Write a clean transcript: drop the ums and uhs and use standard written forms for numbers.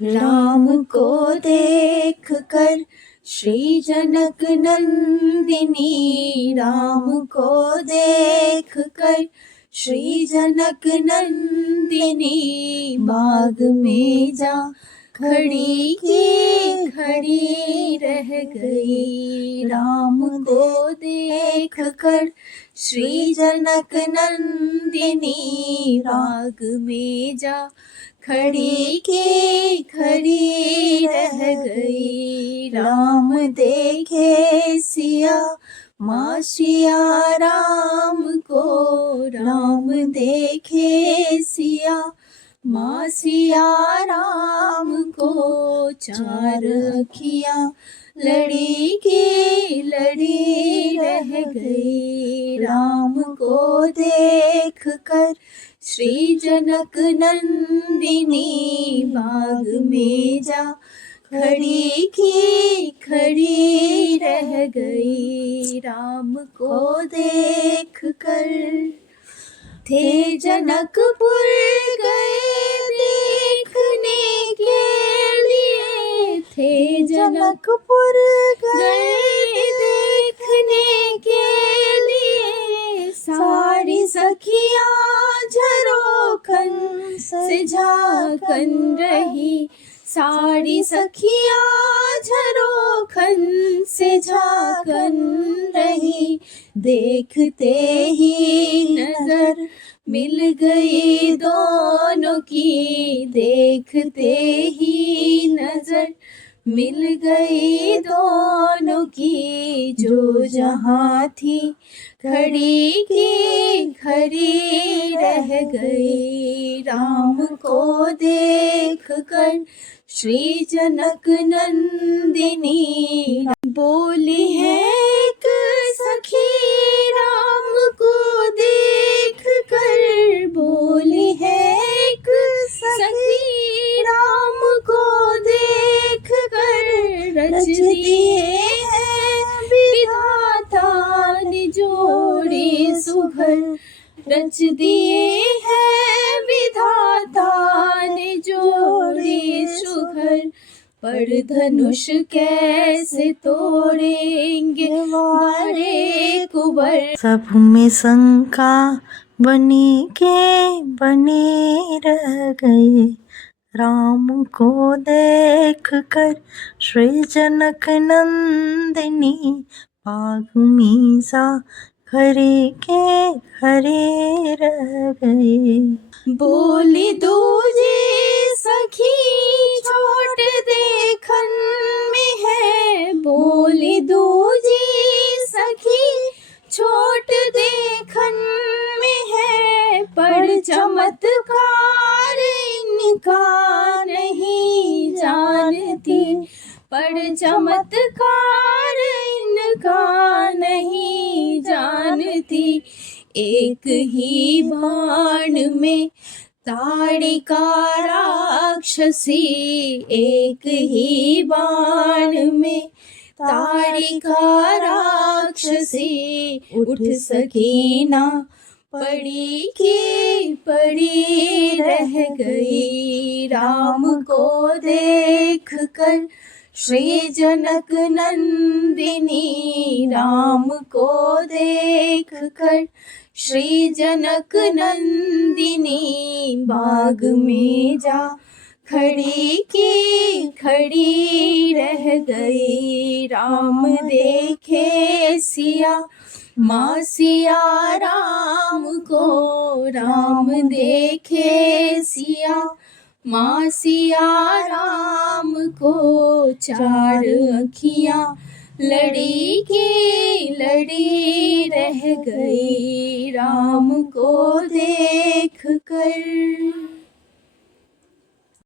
राम को देख कर श्री जनक नंदिनी, राम को देख कर श्री जनक नंदिनी, बाग में जा खड़ी की खड़ी रह गई। राम को देख कर श्री जनक नंदिनी, बाग में जा खड़ी की खड़ी रह गई। राम देखे सिया माँ सिया राम को, राम देखे सिया माँ सिया राम को, चार अखियाँ लड़ी की लड़ी रह गई। राम को देख कर श्री जनक नंदिनी, बाग में जा खड़ी की खड़ी रह गई। राम को देख कर थे जनकपुर गए देखने के लिए, थे जनकपुर गए देखने के लिए, सारी सखियाँ झरोखन से झांकन रही, सारी सखियाँ झरोखन से झांकन रही। देखते ही नजर मिल गई दोनों की, देखते ही नजर मिल गई दोनों की, जो जहाँ थी खड़ी की खड़ी रह गई। राम को देख कर श्री जनक नंदिनी, बोली है एक सखी राम को देख कर, बोली है एक सखी राम को देख कर, रच दिए हैं विधाता ने जोड़ी सुघर, रच दिए हैं विधाता ने जोड़ी सुघर, पर धनुष कैसे तोड़ेंगे वारे कुंवर। सब में शंका बनी के बने रह गए। राम को देख कर श्री जनक नंदिनी, बाग में जा खड़े के खड़े रह गए। बोली दूजी सखी छोट देखन में है, बोली दूजी सखी छोट देखन में है, पर चमत्कार इनका नहीं जानती, पर चमत्कार इनका नहीं जानती। एक ही बाण में ताड़िका राक्षसी, एक ही बाण में ताड़िका राक्षसी, उठ सकी ना पड़ी की पड़ी रह गई। राम को देख कर श्री जनक नंदिनी, राम को देख कर श्री जनक नंदिनी, बाग में जा खड़ी की खड़ी रह गई। राम देखे सिया माँ सिया राम को, राम देखे सिया माँ सिया राम को, चार अखियाँ लड़ी की लड़ी रह गई। राम को देख कर